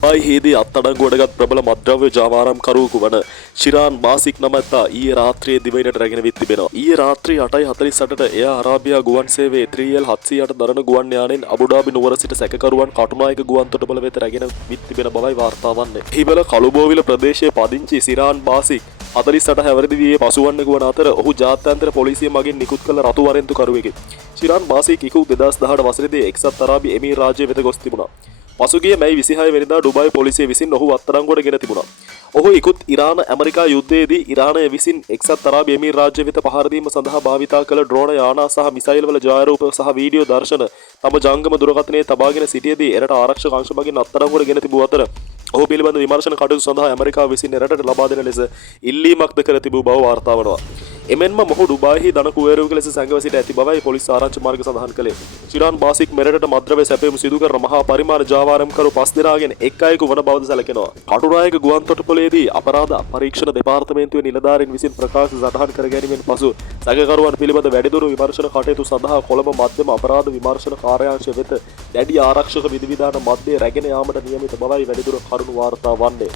හේදී අත්අඩංගුවටගත් ප්‍රබල මත්ද්‍රව්‍ය ජාවාරම්කරුවෙකු වන ශිරාන් බාසික් නමැත්තා ඊයේ රාත්‍රියේ දිවයිනට රැගෙන විත් තිබෙනවා. ඊයේ රාත්‍රී 8:48ට එයා අරාබියා ගුවන් සේවයේ 3L 708 දරන ගුවන් යානයෙන් අබුඩාබි නුවර සිට සැකකරුවන් කටුනායක ගුවන් තොටුපළ වෙත රැගෙන විත් තිබෙන බවයි වාර්තා වන්නේ. හිබල කළුබෝවිල ප්‍රදේශයේ පදිංචි ශිරාන් බාසික් 48 හැවිරිදි වියේ පසුවන්නෙකු වන අතර ඔහු ජාත්‍යන්තර පොලිසිය මගින් නිකුත් කළ රතු වරෙන්තු කරුවෙකි. ශිරාන් බාසික් ඉකු 2018 වසරේදී එක්සත් අරාබි එමීර් රාජ්‍යය වෙත ගොස් තිබුණා. පසුගිය මැයි 26 වෙනිදා ඩුබායි පොලිසිය විසින් ඔහු අත්අඩංගුවට ගෙන තිබුණා. ඔහු ඉක්ුත් ඉරාන ඇමරිකා යුද්ධයේදී ඉරානය විසින් එක්සත් අරාබි එමීර් රාජ්‍ය වෙත පහර දීම සඳහා භාවිතා කළ ඩ්‍රෝන යානා සහ මිසයිල් වල ඡායාරූප සහ වීඩියෝ දර්ශන තම ජංගම දුරකථනයේ තබාගෙන සිටියේදී එරට ආරක්ෂක අංශ මගින් අත්අඩංගුවට ගෙන තිබූ අතර ඔහු පිළිබඳ විමර්ශන කටයුතු සඳහා ඇමරිකාව විසින් එරටට ලබා දෙන ලෙස ඉල්ලීමක්ද කර තිබූ බව වාර්තා වනවා. එමෙන්ම මොහු ඩුබායිහි දන කුවේරුවෙකු ලෙස සැඟව සිට ඇති බවයි පොලිස් ආරංචි මාර්ග සඳහන් කළේ. ශිරාන් බාසික් මෙරටට මද්ද්‍රව්‍ය සැපයීම සිදු කරන මහා පරිමාණ ජාවාරම්කරු 5 දෙනාගෙන් එක් අයෙකු වන බවද සැලකෙනවා. කටුනායක ගුවන් තොටුපළේදී අපරාධ පරීක්ෂණ දෙපාර්තමේන්තුවේ නිලධාරීන් විසින් ප්‍රකාශ සටහන් කර ගැනීමෙන් පසු සැකකරුවන් පිළිබඳ වැඩිදුර විමර්ශන කටයුතු සඳහා කොළඹ මධ්‍යම අපරාධ විමර්ශන කාර්යාංශය වෙත දැඩි ආරක්ෂක විධිවිධාන මැද්දේ රැගෙන යාමට නියමිත බවයි වැඩිදුර කරුණු වාර්තා වන්නේ.